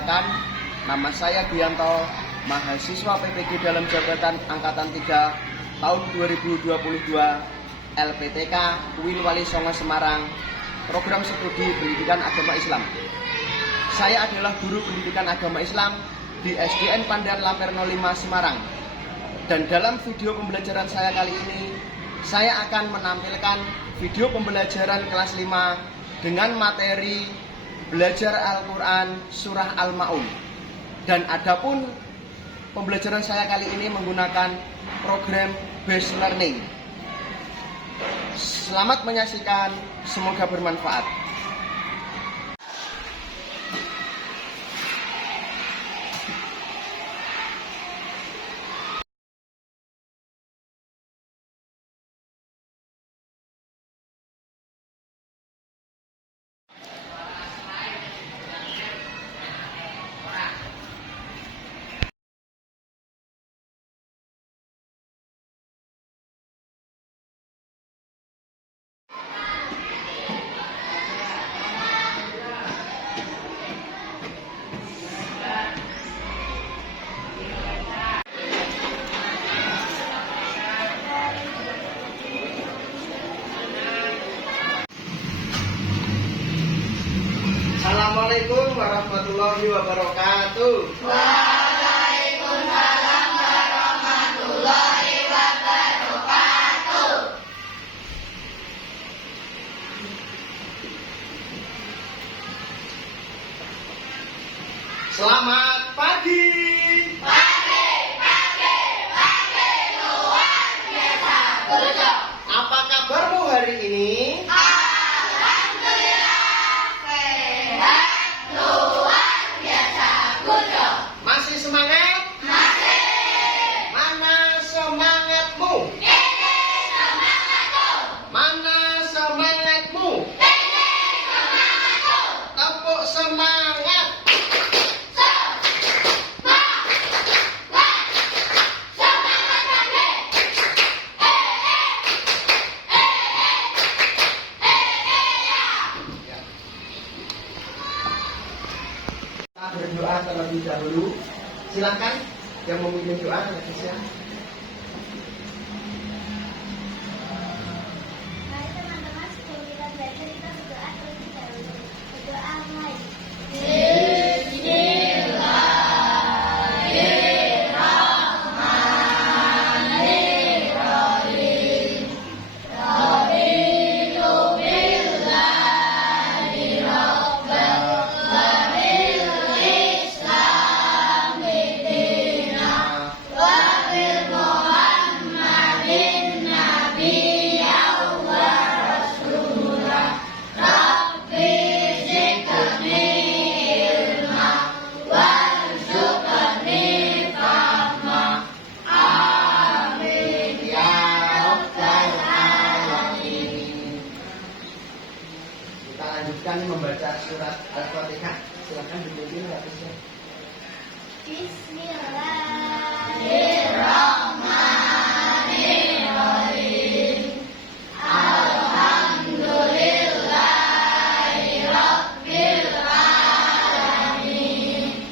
Perkenalkan, nama saya Gianto, mahasiswa PPG dalam jabatan Angkatan 3 tahun 2022 LPTK UIN Wali Songo Semarang, program studi pendidikan agama Islam. Saya adalah guru pendidikan agama Islam di SDN Pandan Lamper 05 Semarang. Dan dalam video pembelajaran saya kali ini, saya akan menampilkan video pembelajaran kelas 5 dengan materi belajar Al-Quran Surah Al-Ma'un. Dan adapun pembelajaran saya kali ini menggunakan program Based Learning. Selamat menyaksikan, semoga bermanfaat. Assalamualaikum warahmatullahi wabarakatuh. Waalaikumsalam warahmatullahi wabarakatuh. Selamat pagi. Luar biasa, Bujo. Apa kabarmu hari ini? Alhamdulillah, sehat, luar biasa, Bujo. Masih semangat? Masih. Mana semangatmu? Ini semangatku. Mana semangatmu? Ini semangatku. Tepuk semangat. Semangat lagi. Ya. Kita berdoa terlebih dahulu. Silakan yang memimpin doa, Nadia. Mari teman-teman, sebelum kita belajar, kita berdoa terlebih dahulu. Berdoa mulai. Kita lanjutkan membaca surat Al-Fatihah. Silakan dipimpin Nadia. Bismillahirrahmanirrahim. Alhamdulillahi Rabbil Alamin.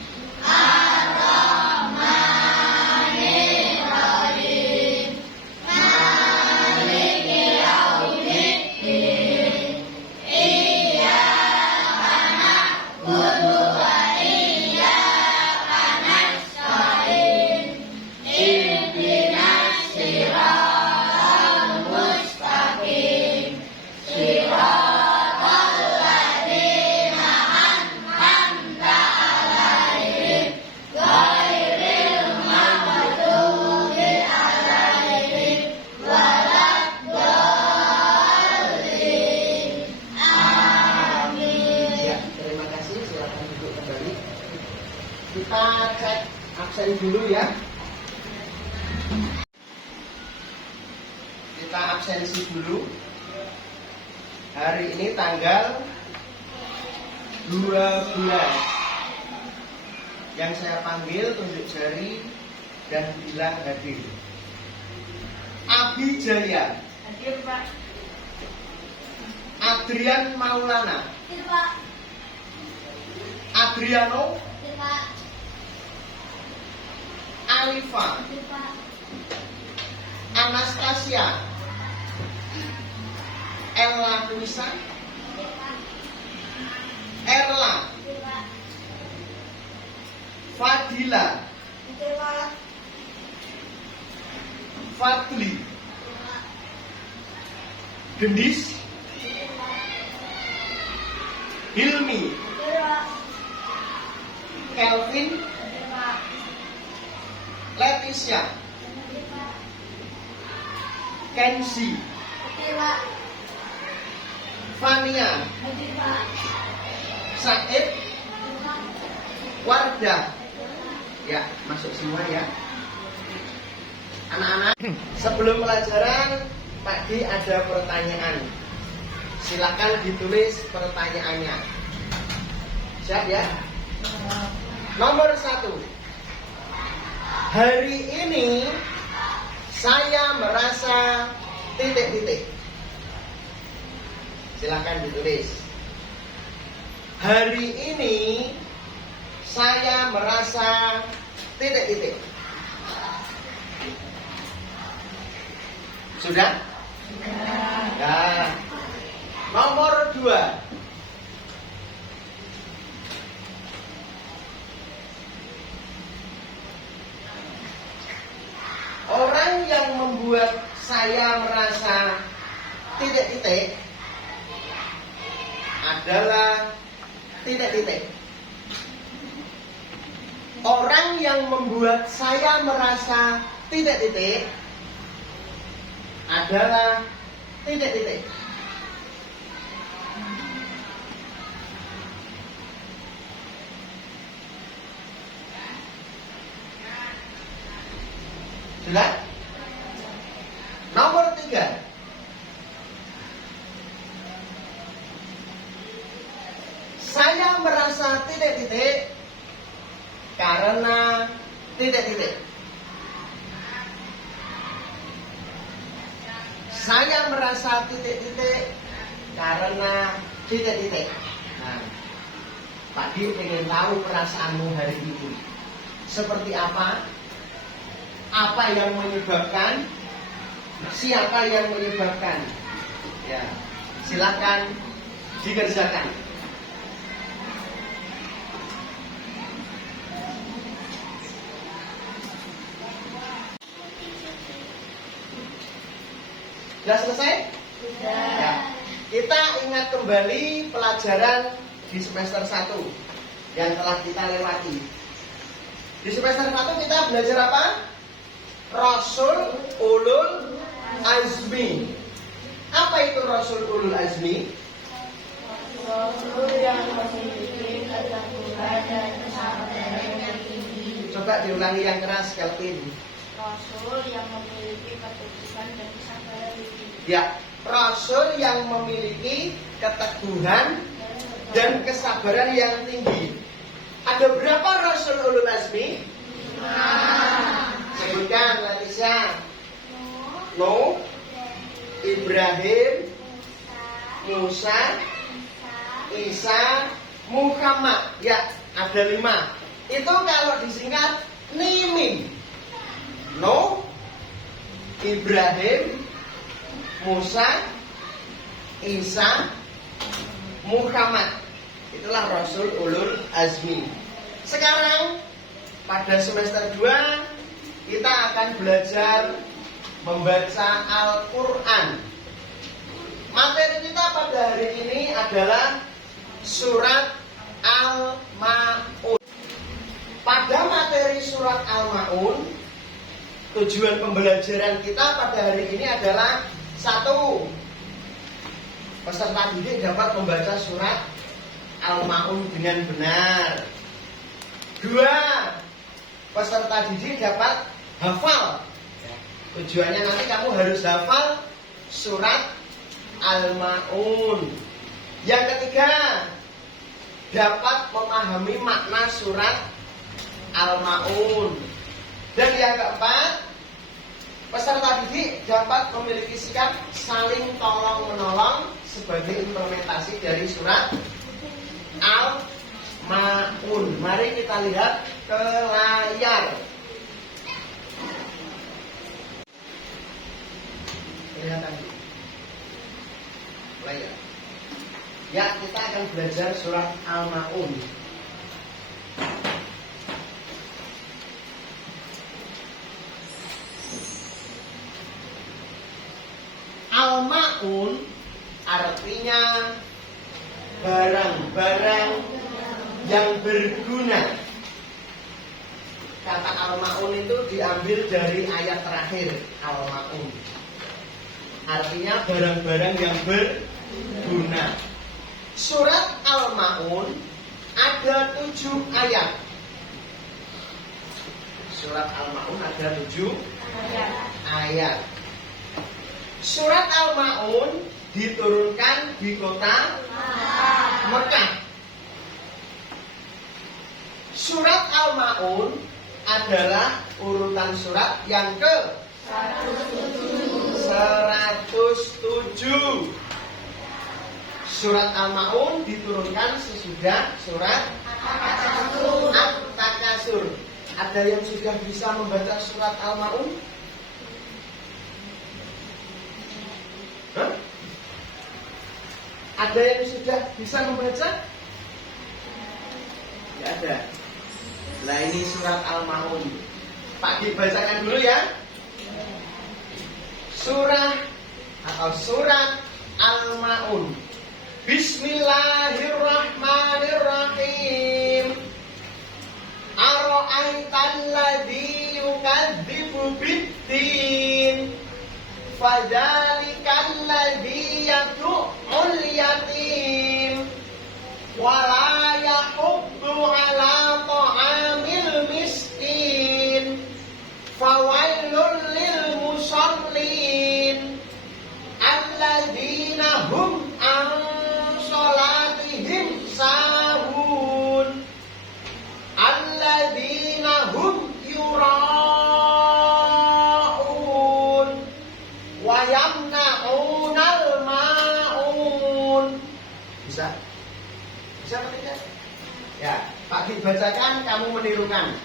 Ar-Rahmanirrahim. Maliki Yaumiddin. Iyyaka na'budu wa iyyaka nasta'in. Ihdinas siratal mustaqim. Siratal ladzina an'amta 'alaihim ghairil maghdubi 'alaihim waladdallin. Amin. Ya, terima kasih. Silakan duduk kembali. Kita cek absen dulu ya. Kita absensi dulu. Hari ini tanggal 12. Yang saya panggil tunjuk jari dan bilang hadir. Abi Jaya, Hadir, Pak. Adrian Maulana, Hadir, Pak. Adriano, Hadir, Pak. Alifa, Hadir, Pak. Anastasia, Ella Luisa, Hadir, Pak. Erla, Hadir, Pak. Fadila, Hadir, Pak. Fadli, Hadir, Pak. Gendis, Hadir, Pak. Hilmi, Hadir, Pak. Kelvin, Hadir, Pak. Leticia, Hadir, Pak. Kenzi, Hadir, Pak. Fania, Hadir, Pak. Said, Hadir, Pak. Wardah. Hadir, Pak. Ya, masuk semua ya. Anak-anak, sebelum pelajaran tadi ada pertanyaan. Silakan ditulis pertanyaannya. Siap ya? Nomor 1. Hari ini saya merasa titik-titik. Silakan ditulis. Hari ini saya merasa titik-titik. Sudah? Ya. Nomor 2. Orang yang membuat saya merasa titik-titik adalah titik-titik. Orang yang membuat saya merasa titik-titik adalah titik-titik. Sudah? Nomor 3. Saya merasa titik-titik karena titik-titik. Saya merasa titik-titik karena titik-titik. Nah, Pak Di ingin tahu perasaanmu hari ini. Seperti apa? Apa yang menyebabkan? Siapa yang menyebabkan? Ya, silakan dikerjakan. Sudah selesai? Sudah. Ya. Kita ingat kembali pelajaran di semester 1 yang telah kita lewati. Di semester 1 kita belajar apa? Rasul Ulul Azmi. Apa itu Rasul Ulul Azmi? Rasul yang memiliki keteguhan dan kesabaran yang tinggi. Coba diulangi yang keras, Kelvin. Rasul yang memiliki keteguhan dan kesabaran yang tinggi. Ya, Rasul yang memiliki keteguhan dan kesabaran yang tinggi. Ada berapa Rasul Ulul Azmi? 5. Sebutkan, Leticia. Nuh, Ibrahim, Musa, Isa, Muhammad. Ya, ada 5. Itu kalau disingkat Nimin. Nuh, Ibrahim, Musa, Isa, Muhammad. Itulah Rasul Ulul Azmi. Sekarang pada semester 2 kita akan belajar membaca Al-Quran. Materi kita pada hari ini adalah surat Al-Ma'un. Pada materi surat Al-Ma'un, tujuan pembelajaran kita pada hari ini adalah 1. Peserta didik dapat membaca surat Al-Ma'un dengan benar. 2. Peserta didik dapat hafal. Tujuannya nanti kamu harus hafal surat Al-Ma'un. Yang ketiga, dapat memahami makna surat Al-Ma'un. Dan yang keempat, peserta didik dapat memiliki sikap saling tolong-menolong sebagai implementasi dari surat Al-Ma'un. Mari kita lihat ke layar. Mulai ya. Ya, kita akan belajar surat Al-Ma'un. Al-Ma'un artinya barang-barang yang berguna. Kata Al-Ma'un itu diambil dari ayat terakhir Al-Ma'un. Artinya barang-barang yang berguna. Surat Al-Ma'un ada 7 ayat. Surat Al-Ma'un ada 7 ayat. Surat Al-Ma'un diturunkan di kota Mekah. Surat Al-Ma'un adalah urutan surat yang ke 107. Surat Al-Ma'un diturunkan sesudah surat At-Takasur. Ada yang sudah bisa membaca surat Al-Ma'un? Ada yang sudah bisa membaca? Ya ada. Nah ini surat Al-Ma'un. Pak dibacakan dulu ya. Surat Al-Ma'un. Bismillahirrahmanirrahim. Ara'aital ladzi yukadzibu bid-din. Fadzalikal ladzi yad'ul yatim. Wala yahuddu ala ta'amil miskin. Fawailul lil musallin alladzina hum an sholatihim sahun alladzina hum yura'un wa yamna'unal ma'un. Bisa? Bisa apa tidak? Ya, Pak dibacakan, kamu menirukan.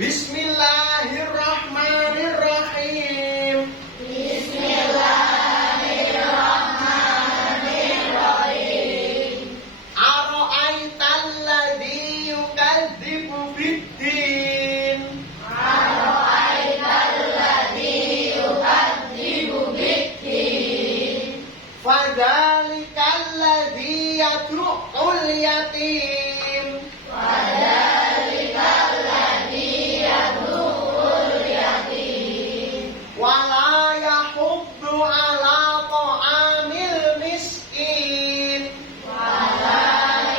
Bismillahirrahmanirrahim. Bismillahirrahmanirrahim. Ara'aital ladzi yukadzibu bid-din. Ara'aital ladzi yukadzibu bid-din. Fadzalikal ladzi yad'ul yatim. Fadzalikal ladzi yad'ul yatim. Wala yahuddu ala ta'amil miskin. Wala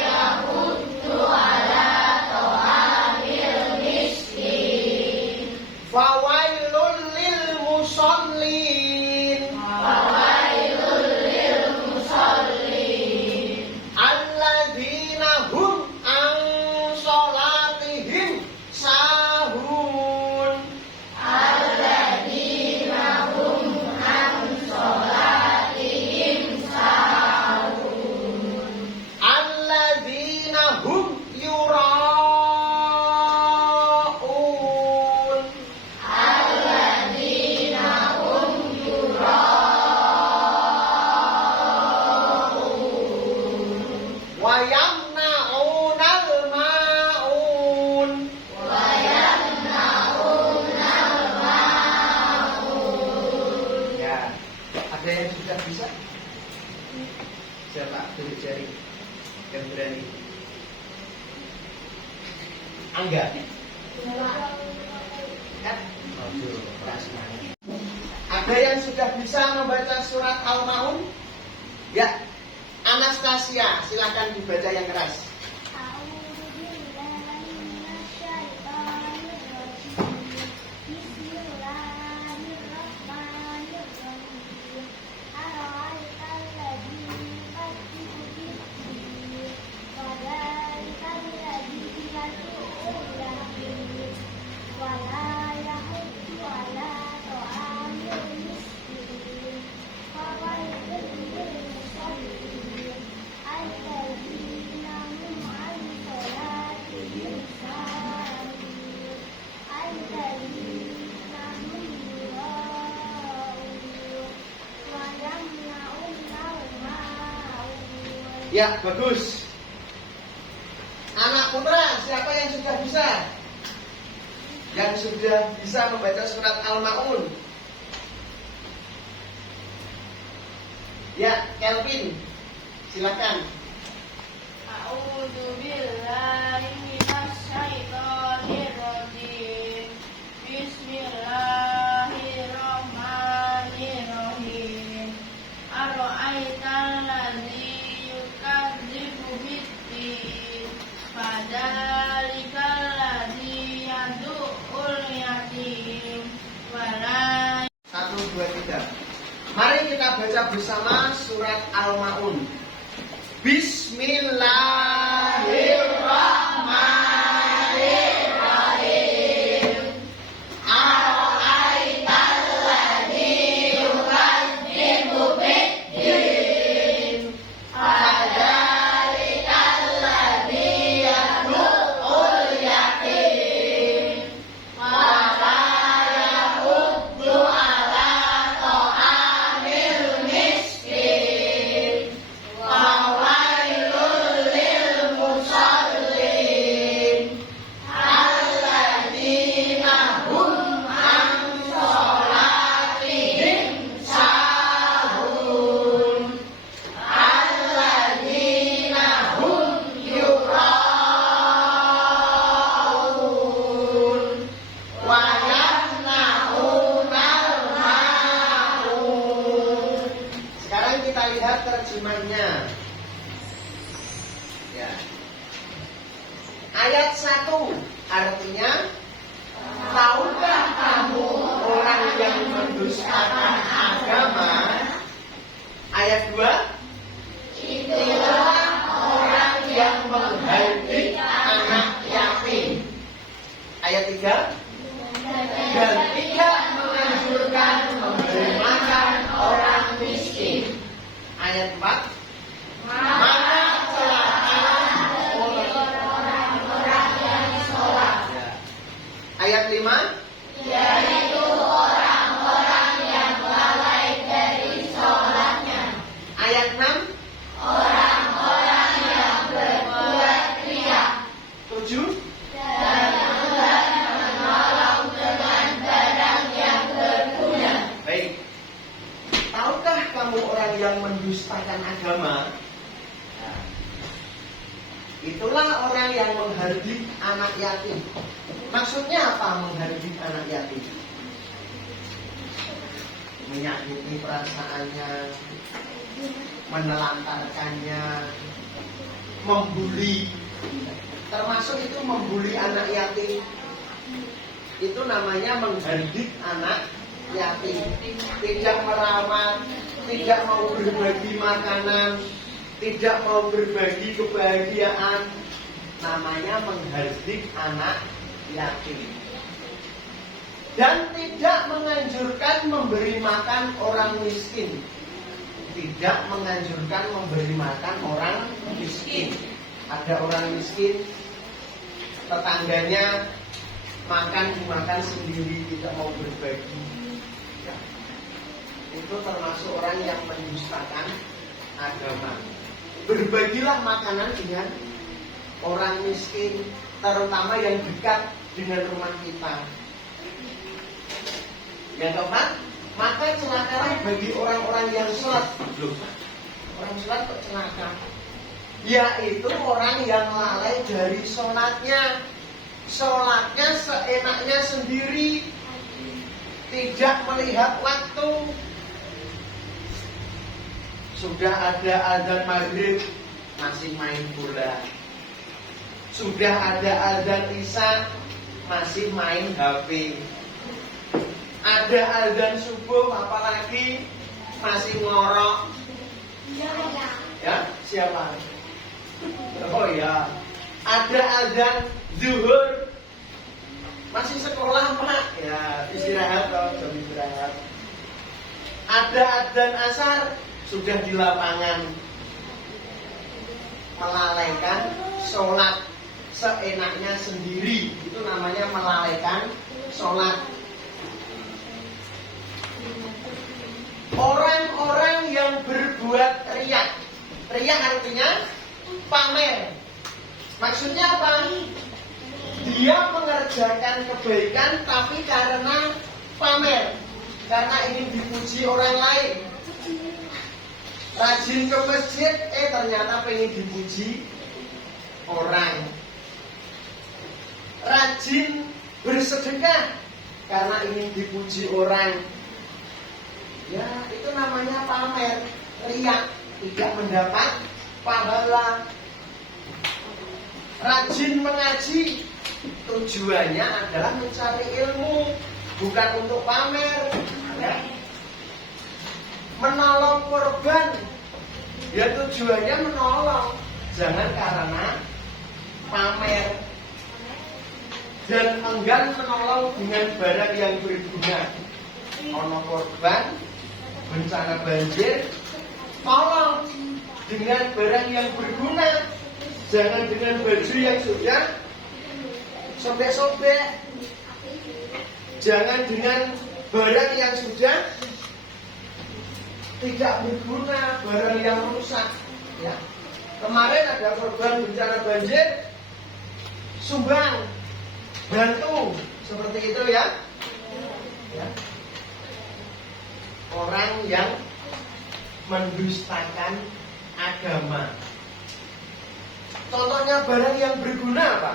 yahuddu ala ta'amil miskin. Fawailul lil musallin. Fawailul lil musallin. Alladzina hum an sholatihim sahun. Alladzina hum an sholatihim sahun. Alladzina hum yura'un. Alladzina hum yura'un. Wa yamna'unal ma'un. Wa yamna'unal ma'un. Ya, ada yang sudah bisa? Siapa? Tunjuk jari yang berani. Angga. Kan? Ada yang sudah bisa membaca surat Al-Ma'un? Ya, Anastasia, silakan dibaca yang keras. A'udzu billahi minasyaitonir rajim. Bismillahirrahmanirrahim. Ara'aital ladzi yukadzibu bid-din. Fadzalikal ladzi yad'ul yatim. Wala yahuddu ala ta'amil miskin. Fawailul lil musallin alladzina hum Ya, bagus. Anak putra, siapa yang sudah bisa? Yang sudah bisa membaca surat Al-Ma'un? Ya, Kelvin, silakan. A'udzu billahi minasy syaithanir rajim. Bismillahirrahmanirrahim. Ara'aital ladzi yukadzibu biddin. Fadzalikal ladzi yad'ul yatim. Wala 1, 2, 3. Mari kita baca bersama surat Al-Ma'un. Bismillahirrahmanirrahim. Ara'aital ladzi yukadzibu biddin. Fadzalikal ladzi yad'ul yatim. Wa la yahuddu ala ta'amil miskin. Wa wailul lil musallin. Alladzina hum an sholatihim sahun. Alladzina hum yura'un. Wa yamna'unal ma'un. Sekarang kita lihat terjemahnya. Ya. Ayat 1 artinya, tahukah kamu orang yang mendustakan agama? Ayat 2, itulah orang yang menghardik anak yatim. Ayat 3, dan tidak menganjurkan memberi makan orang miskin. Ayat 4, maka celakalah orang-orang yang sholat. Ayat 5, yaitu orang-orang yang lalai dari sholatnya. Ayat 6, orang-orang yang berbuat riya. 7, dan enggan menolong dengan barang yang berguna. Baik. Tahukah kamu orang yang mendustakan agama? Nah, itulah orang yang menghardik anak yatim. Maksudnya apa menghardik anak yatim? Menyakiti perasaannya, menelantarkannya, membuli. Termasuk itu membuli anak yatim. Itu namanya menghardik anak yatim. Tidak merawat, tidak mau berbagi makanan, tidak mau berbagi kebahagiaan. Namanya menghardik anak yatim. Dan tidak menganjurkan memberi makan orang miskin. Tidak menganjurkan memberi makan orang miskin. Ada orang miskin, tetangganya dimakan sendiri, tidak mau berbagi. Ya. Itu termasuk orang yang mendustakan agama. Berbagilah makanan dengan orang miskin, terutama yang dekat dengan rumah kita. Yang keempat, maka celakalah bagi orang-orang yang sholat. Orang sholat kok celaka? Yaitu orang yang lalai dari sholatnya. Sholatnya seenaknya sendiri, tidak melihat waktu. Sudah ada azan maghrib, masih main bola. Sudah ada azan isya, masih main HP. Ada azan subuh, apalagi masih ngorok. Ya, siapa? Oh ya, ada azan zuhur, masih sekolah Pak. Ya, istirahat dong, jam istirahat. Ada azan asar, sudah di lapangan. Melalaikan sholat seenaknya sendiri, itu namanya melalaikan sholat. Orang-orang yang berbuat riya Ria artinya pamer. Maksudnya apa? Dia mengerjakan kebaikan tapi karena pamer, karena ingin dipuji orang lain. Rajin ke masjid, ternyata pengen dipuji orang. Rajin bersedekah karena ingin dipuji orang. Ya, itu namanya pamer, riak, tidak mendapat pahala. Rajin mengaji, tujuannya adalah mencari ilmu, bukan untuk pamer. Ya. Menolong korban, ya tujuannya menolong, jangan karena pamer. Dan enggan menolong dengan barang yang berguna. Ono korban, bencana banjir, tolong dengan barang yang berguna. Jangan dengan baju yang sudah sobek-sobek. Jangan dengan barang yang sudah tidak berguna, barang yang rusak. Ya. Kemarin ada korban bencana banjir, sumbang, bantu, seperti itu ya. Ya. Orang yang mendustakan agama. Contohnya barang yang berguna apa?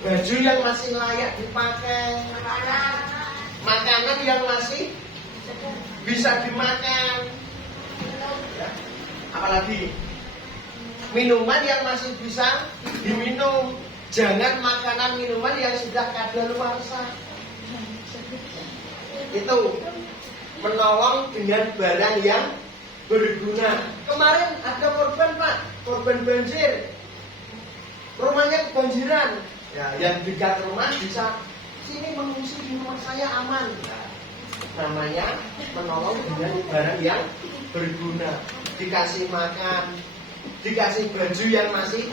Baju yang masih layak dipakai, makanan yang masih bisa dimakan, ya. Apalagi minuman yang masih bisa diminum. Jangan makanan minuman yang sudah kadaluarsa. Itu menolong dengan barang yang berguna. Kemarin ada korban Pak, korban banjir, rumahnya kebanjiran. Ya, yang dekat rumah bisa sini mengungsi di rumah saya aman. Nah, namanya menolong dengan barang yang berguna. Dikasih makan, dikasih baju yang masih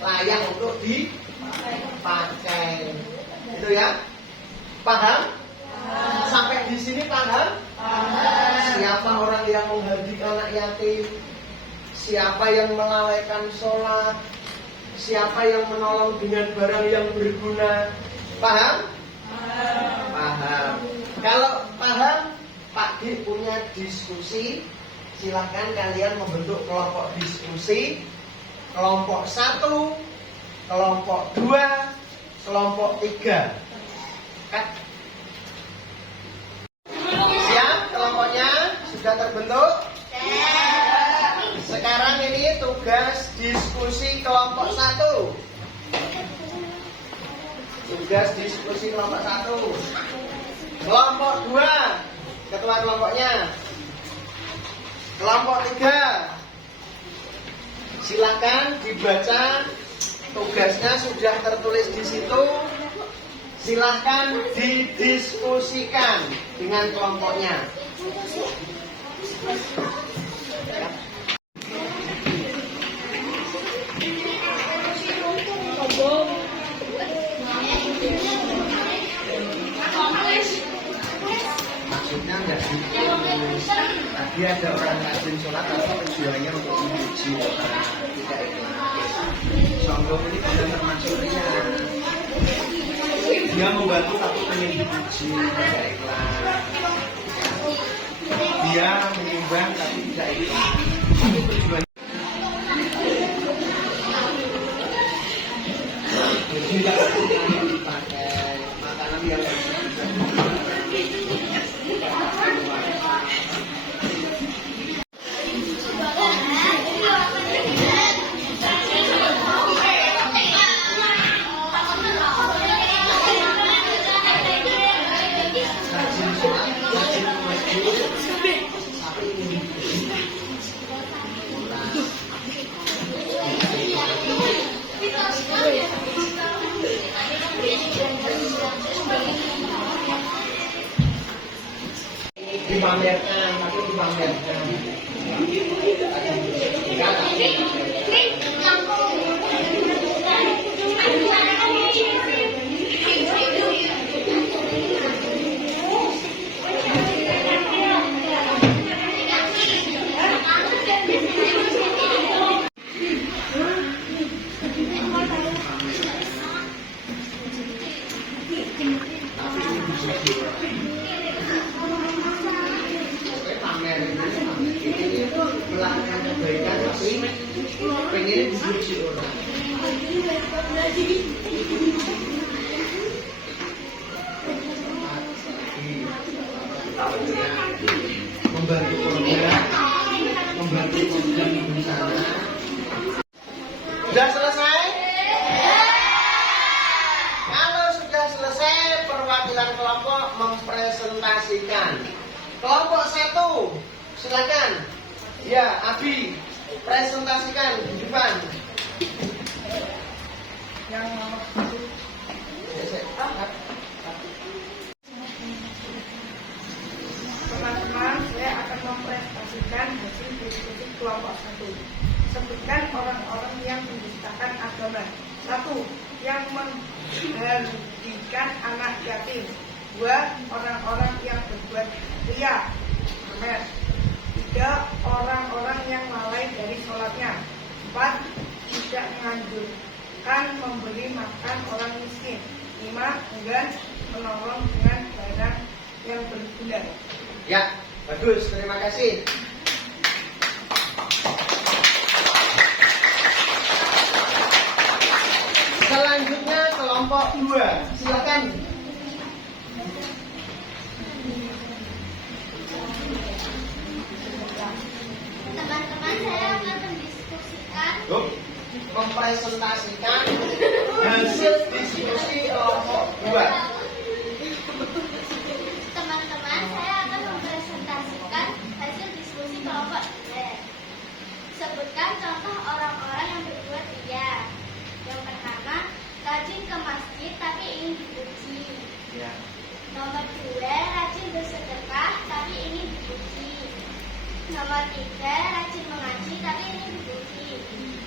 layak untuk dipakai. Itu ya, paham? Sampai di sini paham? Siapa orang yang menghardik anak yatim? Siapa yang melalaikan sholat? Siapa yang menolong dengan barang yang berguna? Paham? Paham. Kalau paham, Pak Di punya diskusi. Silahkan kalian membentuk kelompok diskusi. Kelompok 1, kelompok 2, kelompok 3. Siap kelompoknya? Sudah terbentuk? Sekarang ini tugas diskusi kelompok 1. Tugas diskusi kelompok 1. Kelompok 2, ketua kelompoknya. Kelompok 3, silakan dibaca, tugasnya sudah tertulis di situ. Silakan didiskusikan dengan kelompoknya. Maksudnya enggak gitu. Tadi ada orang rajin sholat tapi tujuannya untuk memuji orang, tidak ikhlas. Sombong ini bukan termasuk ria. Dia membantu tapi ingin dipuji, tidak ikhlas. Dia menyumbang tapi tidak ikhlas. Itu tujuannya. Jadi tidak dipakai makanan yang dipamerkan, tapi dipamerkan. Membantu program bencana. Sudah selesai? Kalau sudah selesai, perwakilan kelompok mempresentasikan. Kelompok 1, silakan. Ya, Abi, presentasikan di depan. Yang nomor 1. Teman-teman, saya akan mempresentasikan hasil diskusi kelompok 1. Sebutkan orang-orang yang mendustakan agama. 1. Yang menghentikan anak yatim. 2. Orang-orang yang berbuat ria. 3. Orang-orang yang lalai dari sholatnya. 4. Tidak menganjurkan memberi makan orang miskin. 5. Enggan menolong dengan barang yang berguna. Ya, bagus. Terima kasih. Selanjutnya kelompok 2. Silakan. Teman-teman, saya akan mendiskusikan Mempresentasikan hasil diskusi kelompok 2. Teman-teman, saya akan mempresentasikan hasil diskusi kelompok 2. Sebutkan contoh orang-orang yang berbuat ria. Yang pertama, rajin ke masjid tapi ingin dipuji. Ya. Nomor 2, rajin bersedekah tapi ingin dipuji. Nomor 3, rajin mengaji tapi ingin dipuji.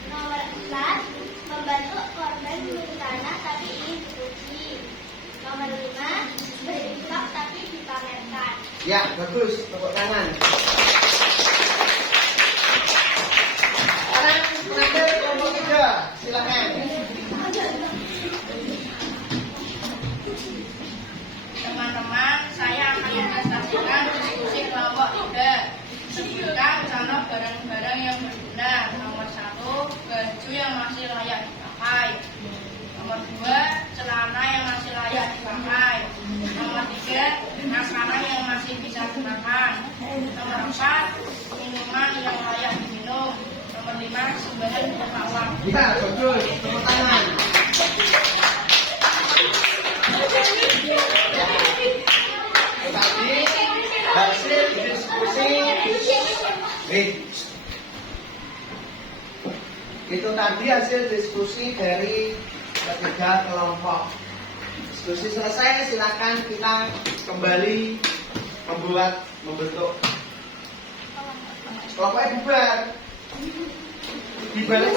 Nomor 4, membantu korban bencana tapi ingin dipuji. Nomor 5, berinfak tapi dipamerkan. Ya, bagus. Tepuk tangan. Sekarang terakhir kelompok 3. Silakan. Teman-teman, saya akan mempresentasikan diskusi kelompok 3. Sebutkan contoh barang-barang yang berguna. Nomor 1, baju yang masih layak dipakai. Nomor 2, celana yang masih layak dipakai. Nomor 3, makanan yang masih bisa dimakan. Nomor 4, minuman yang layak diminum. Nomor 5, sumbangan berupa uang. Ya, bagus. Tepuk tangan. Tadi hasil diskusi itu tadi hasil diskusi dari ketiga kelompok. Diskusi selesai, silakan kita kembali membentuk kelompoknya bubar. Dibalik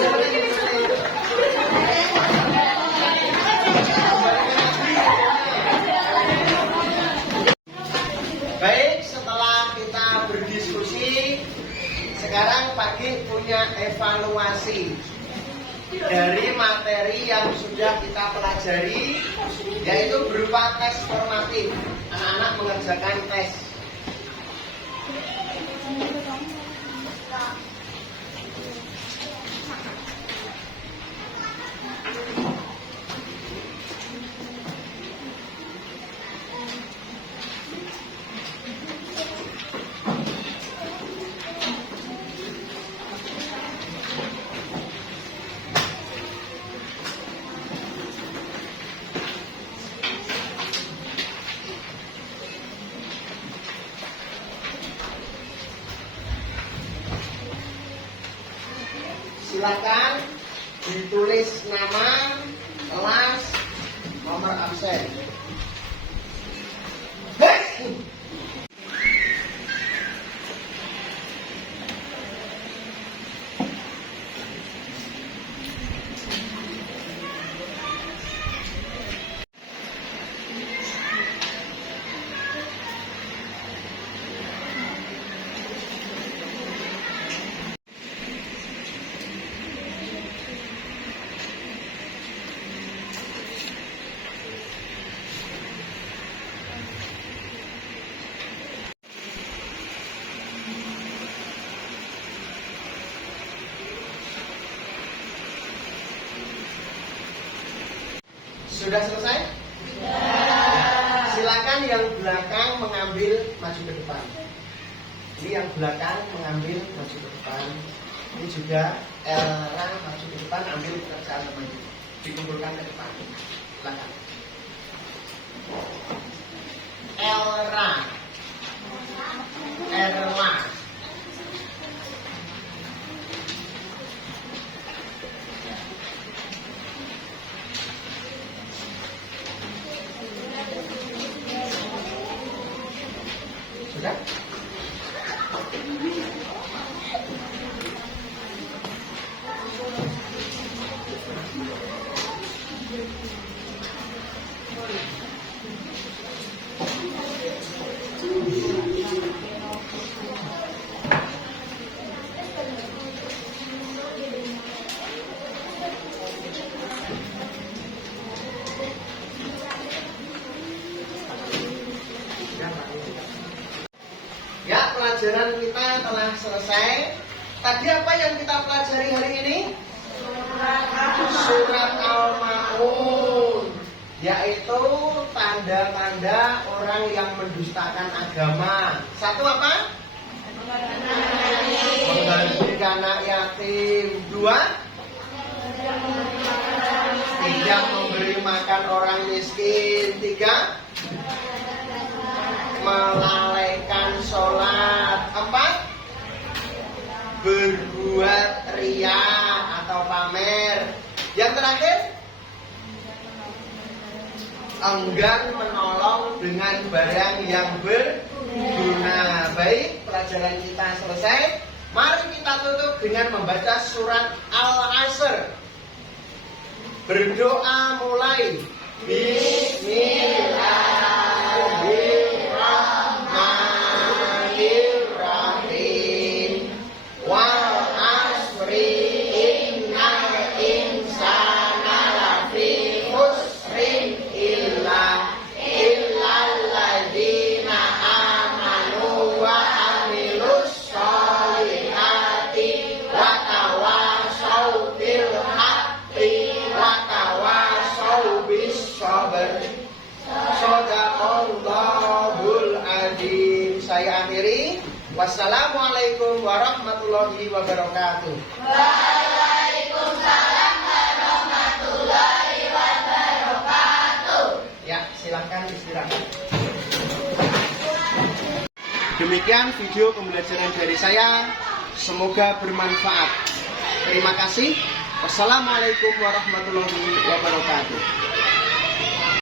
Baik, setelah kita berdiskusi, sekarang Pagi punya evaluasi dari materi yang sudah kita pelajari, yaitu berupa tes formatif. Anak-anak mengerjakan tes. Silakan ditulis nama, kelas, nomor absen. Sudah selesai? Silakan yang belakang mengambil maju ke depan. Ini yang belakang mengambil maju ke depan. Ini juga Elra maju ke depan, ambil pekerjaan teman. Dikumpulkan ke depan. Silakan. Elra. Erla. Sudah? Ya, pelajaran kita telah selesai. Tadi apa yang kita pelajari hari ini? Surat Al-Ma'un, yaitu tanda-tanda orang yang mendustakan agama. Satu apa? Menggantikan anak yatim. Dua, tidak memberi makan orang miskin. Tiga, melalaikan sholat. Empat, berbuat ria atau pamer. Yang terakhir, enggan menolong dengan barang yang berguna. Baik, pelajaran kita selesai. Mari kita tutup dengan membaca surat Al-Asr. Berdoa mulai. Bismillahirrahmanirrahim. Wal asri innal insana lafi khusrin illa alladzina amanu wa amilus sholihati wa tawasau bil haqqi wa tawasau bis sabr. Shadaqallahul adzim. Saya akhiri. Wassalamualaikum warahmatullahi wabarakatuh. Waalaikumsalam warahmatullahi wabarakatuh. Ya, silahkan istirahat. Demikian video pembelajaran dari saya. Semoga bermanfaat. Terima kasih. Wassalamualaikum warahmatullahi wabarakatuh.